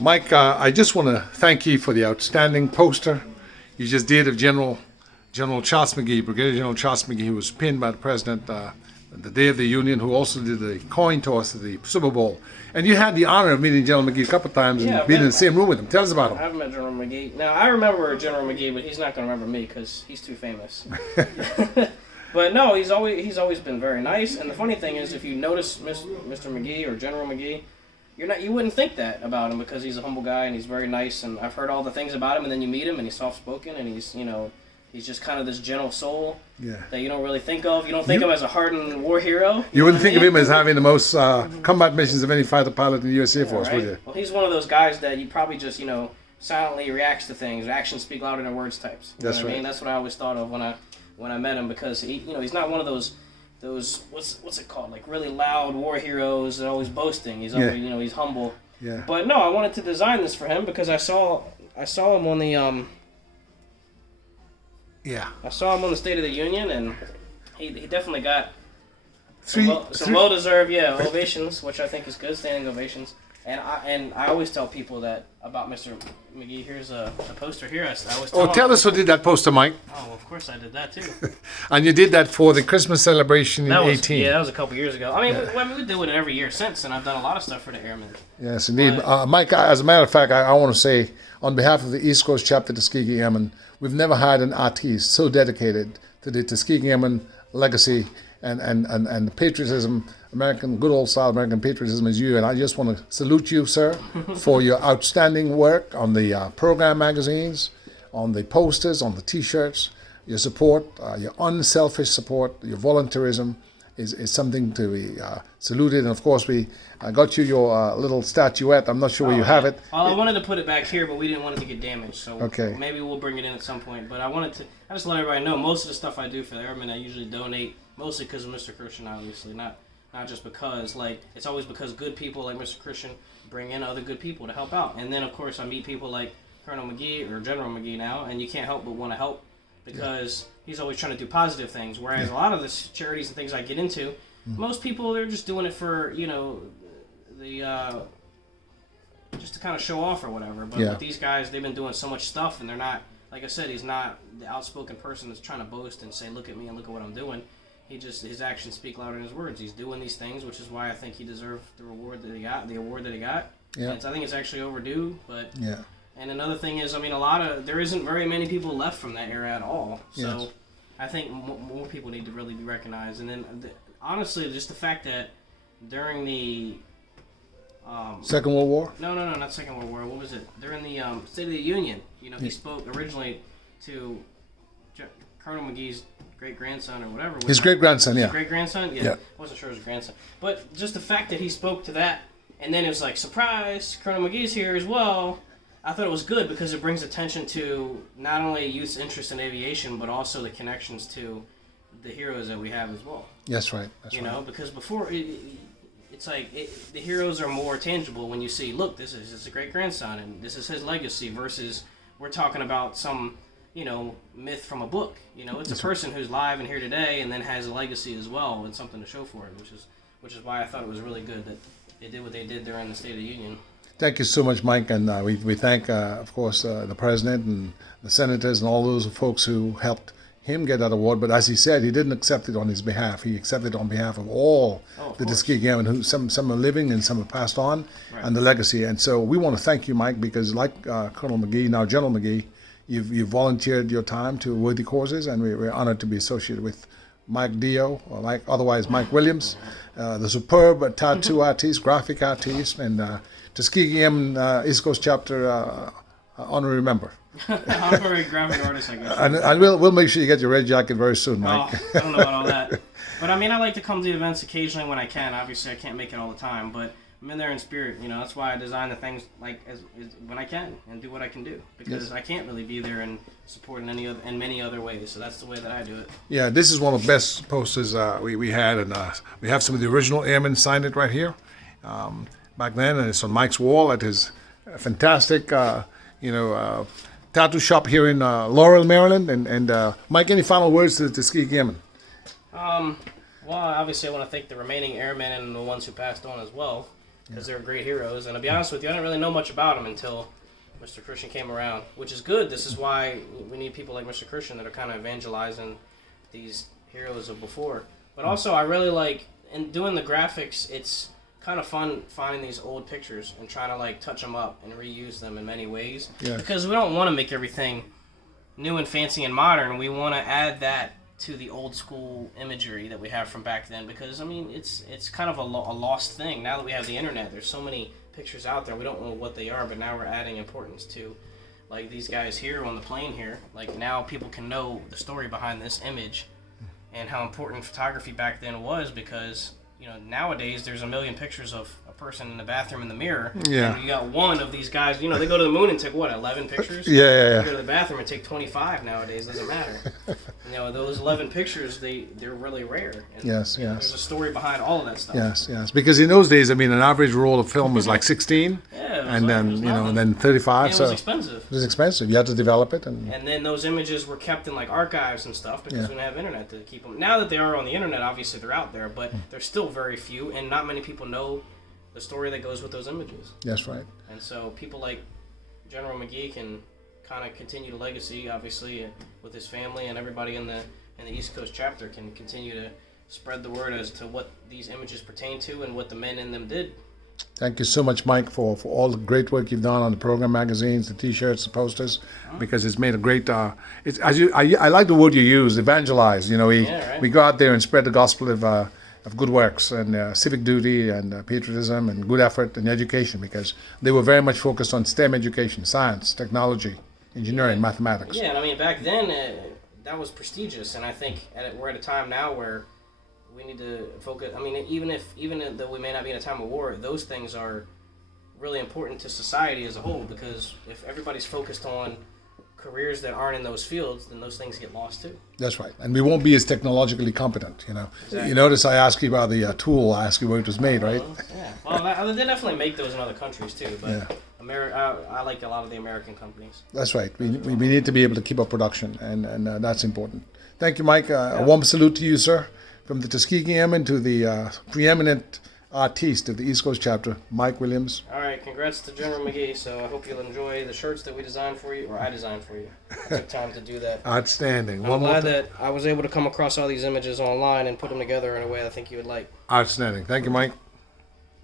Mike, I just want to thank you for the outstanding poster you just did of General Charles McGee, Brigadier General Charles McGee, who was pinned by the President the day of the Union, who also did the coin toss at the Super Bowl. And you had the honor of meeting General McGee a couple of times and being in the same room with him. Tell us about him. I've met General McGee. Now, I remember General McGee, but he's not going to remember me because he's too famous. But no, he's always been very nice. And the funny thing is, if you notice Mr. McGee or General McGee, you wouldn't think that about him because he's a humble guy and he's very nice. And I've heard all the things about him, and then you meet him and he's soft-spoken and he's just kind of this gentle soul that you don't really think of. You don't think of him as a hardened war hero. You wouldn't think of him as having the most combat missions of any fighter pilot in the U.S. Air Force, would you? Well, he's one of those guys that you probably just, silently reacts to things. Actions speak louder than words types. That's right. I mean? That's what I always thought of when I met him, because he's not one of those what's it called, like really loud war heroes that always boasting. He's always, he's humble. Yeah. But no, I wanted to design this for him because I saw him on the I saw him on the State of the Union, and he definitely got some well-deserved ovations, which I think is good, standing ovations. And I always tell people that about Mr. McGee. Here's a poster here. I always tell us who did that poster, Mike. Oh, of course I did that too. And you did that for the Christmas celebration in 18. Yeah, that was a couple years ago. I mean, we do it every year since, and I've done a lot of stuff for the Airmen. Yes, indeed. Mike, as a matter of fact, I want to say, on behalf of the East Coast chapter of Tuskegee Airmen, we've never had an artiste so dedicated to the Tuskegee Airmen legacy and patriotism, good old style American patriotism as you. And I just want to salute you, sir, for your outstanding work on the program magazines, on the posters, on the T-shirts. Your support, your unselfish support, your volunteerism is something to be saluted. And of course, I got you your little statuette. I'm not sure where you have it. Well, I wanted to put it back here, but we didn't want it to get damaged. So okay. Maybe we'll bring it in at some point. But I just let everybody know, most of the stuff I do for the Airmen, I usually donate, mostly because of Mr. Christian, obviously. Not just because, it's always because good people like Mr. Christian bring in other good people to help out. And then, of course, I meet people like Colonel McGee or General McGee now, and you can't help but want to help because he's always trying to do positive things. Whereas a lot of the charities and things I get into, most people, they're just doing it for, just to kind of show off or whatever. But with these guys, they've been doing so much stuff, and they're not, like I said, he's not the outspoken person that's trying to boast and say, look at me and look at what I'm doing. His actions speak louder than his words. He's doing these things, which is why I think he deserved the award that he got. Yeah. I think it's actually overdue, but And another thing is, there isn't very many people left from that era at all. So I think more people need to really be recognized. And then, honestly, just the fact that during the Second World War? No, not Second World War. What was it? During the State of the Union, he spoke originally to Colonel McGee's great-grandson or whatever. His great-grandson, His great-grandson? Yeah. I wasn't sure it was a grandson. But just the fact that he spoke to that, and then it was like, surprise, Colonel McGee's here as well. I thought it was good because it brings attention to not only youth's interest in aviation, but also the connections to the heroes that we have as well. That's right. Because before, it's like the heroes are more tangible when you see, look, this is his great-grandson, and this is his legacy, versus we're talking about some myth from a book. It's a person who's live and here today, and then has a legacy as well, and something to show for it, which is why I thought it was really good that they did what they did during the State of the Union. Thank you so much, Mike, and we thank, of course, the President and the Senators and all those folks who helped him get that award. But as he said, he didn't accept it on his behalf. He accepted it on behalf of all the Tuskegee Airmen, who some are living and some have passed on, and the legacy. And so we want to thank you, Mike, because like Colonel McGee, now General McGee, you've volunteered your time to worthy causes, and we're honored to be associated with Mike Dio, or otherwise Mike Williams, the superb tattoo artist, graphic artist, and Tuskegee Airmen East Coast Chapter honorary member. Honorary graphic artist, I guess. And we'll make sure you get your red jacket very soon, Mike. I don't know about all that. But I like to come to the events occasionally when I can. Obviously, I can't make it all the time, but I'm in there in spirit. That's why I design the things as when I can and do what I can do, because I can't really be there and support in many other ways. So that's the way that I do it. Yeah, this is one of the best posters we had, and we have some of the original airmen signed it right here back then, and it's on Mike's wall at his fantastic tattoo shop here in Laurel, Maryland. And Mike, any final words to the Tuskegee Airmen? Well, obviously I want to thank the remaining airmen and the ones who passed on as well. because they're great heroes. And to be honest with you, I didn't really know much about them until Mr. Christian came around, which is good. This is why we need people like Mr. Christian that are kind of evangelizing these heroes of before. But also, I really like, in doing the graphics, it's kind of fun finding these old pictures and trying to like touch them up and reuse them in many ways. Yeah. Because we don't want to make everything new and fancy and modern. We want to add that to the old school imagery that we have from back then, because I mean it's kind of a lost thing now that we have the internet. There's so many pictures out there, we don't know what they are, but now we're adding importance to, like, these guys here on the plane here. Like, now people can know the story behind this image and how important photography back then was, because nowadays there's a million pictures of a person in the bathroom in the mirror. Yeah. And you got one of these guys, they go to the moon and take, 11 pictures? Yeah. You go to the bathroom and take 25 nowadays, doesn't matter. Those 11 pictures, they're really rare. And, Yes. There's a story behind all of that stuff. Yes. Because in those days, I mean, an average roll of film was like 16. Yeah, and then, and then 35. And it was expensive. It was expensive. You had to develop it. And then those images were kept in like archives and stuff because we didn't have internet to keep them. Now that they are on the internet, obviously they're out there, but there's still very few, and not many people know the story that goes with those images. That's right. And so people like General McGee can kind of continue the legacy, obviously, with his family, and everybody in the East Coast chapter can continue to spread the word as to what these images pertain to and what the men in them did. Thank you so much, Mike, for all the great work you've done on the program magazines, the T-shirts, the posters, because it's made a great. I like the word you use, evangelize. We go out there and spread the gospel of good works and civic duty and patriotism and good effort and education, because they were very much focused on STEM education, science, technology, engineering, mathematics. Yeah, and I mean back then that was prestigious, and I think we're at a time now where we need to focus. I mean, even though we may not be in a time of war, those things are really important to society as a whole, because if everybody's focused on careers that aren't in those fields, then those things get lost too. That's right, and we won't be as technologically competent. Exactly. You notice I asked you about the tool. I asked you where it was made, right? Yeah. Well, they definitely make those in other countries too, but I like a lot of the American companies. That's right. We need to be able to keep up production, and that's important. Thank you, Mike. A warm salute to you, sir. From the Tuskegee Airmen to the preeminent artiste of the East Coast chapter, Mike Williams. All right, congrats to General McGee. So I hope you'll enjoy the shirts that we designed for you, or I designed for you. I took time to do that. Outstanding. I'm glad that I was able to come across all these images online and put them together in a way I think you would like. Outstanding. Thank you, Mike.